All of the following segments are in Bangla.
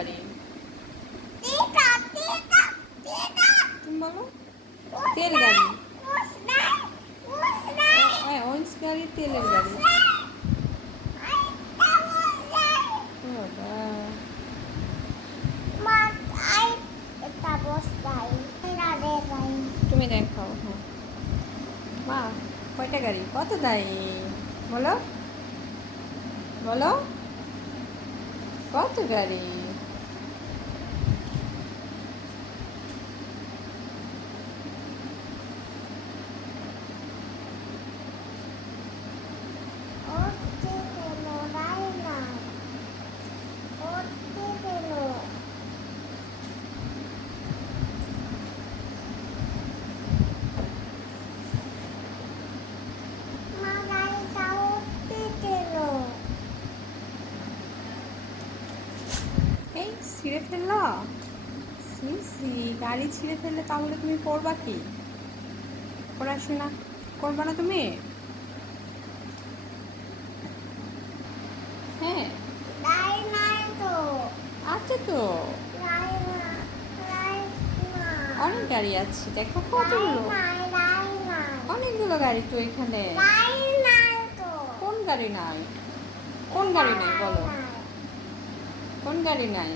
গাড়ি? তুমি বলো। তেল গাড়ি। অরেঞ্জ গাড়ি, তেলের গাড়ি। তুমি দেখাও। হ্যাঁ মা, কয়টা গাড়ি, কত দেয় বলো, বলো কত গাড়ি? এই ছিঁড়ে ফেললো, সি সি, গাড়ি ছিঁড়ে ফেললে তাহলে তুমি পড়বা কি? পড়াশোনা করবা না তুমি? হ্যাঁ আছে তো, অনেক গাড়ি আছে, দেখো কতগুলো, অনেকগুলো গাড়ি তো এখানে। কোন গাড়ি নাই? কোন গাড়ি নাই বলো, কোন গাড়ি নাই?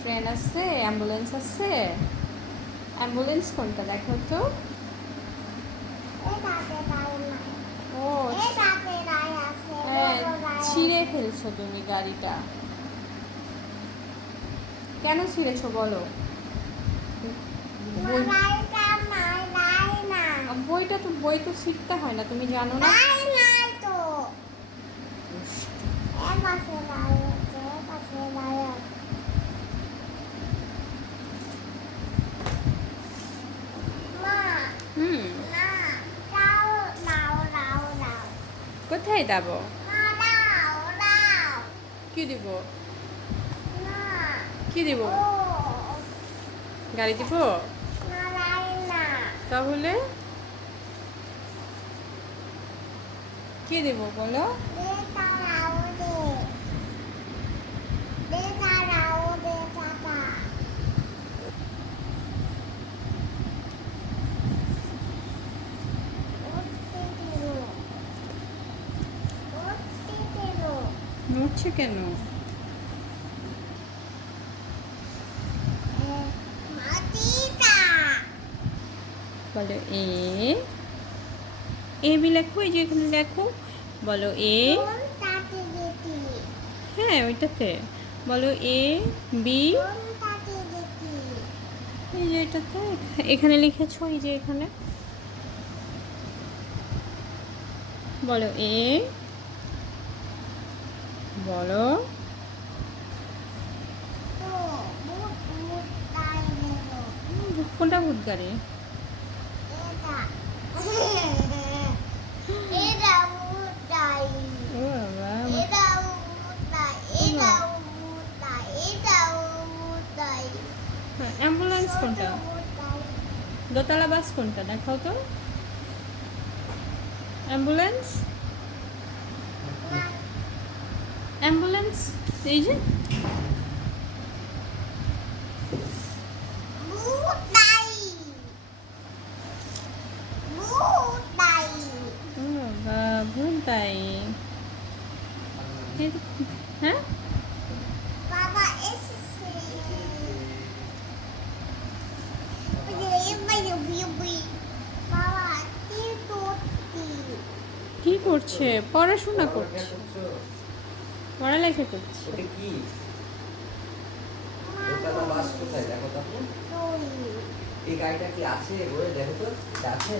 ট্রেন আছে, অ্যাম্বুলেন্স আছে। অ্যাম্বুলেন্স কোনটা দেখো তো। ও হ্যাঁ, ছিঁড়ে ফেলছো তুমি গাড়িটা। কেন ছিঁড়েছো বলো? বই তো ছিঁড়তে হয় না, তুমি জানো না? হুম, কোথায় যাবো? কি দিব? কি দিব? গাড়ি দিব? তাহলে কি দেব বলো? নড়ছে কেন? বলো এ বি লেখো, এই যে এখানে লেখো, বলো এ। হ্যাঁ ওইটাতে বলো এ বি, এই যে এটাতে এখানে লিখেছো, এই যে এখানে বলো এ, বলো কোনটা ভূত গাড়ি? অ্যাম্বুলেন্স কোনটা? দোতলা বাস কোনটা দেখাও তো। অ্যাম্বুলেন্স, অ্যাম্বুলেন্স এই যে। ভূত তাই? হ্যাঁ কি করছে? পড়াশোনা করছে, পড়ালেখা করছে। এই গাড়িটা কি আছে? দেখো তো আছে।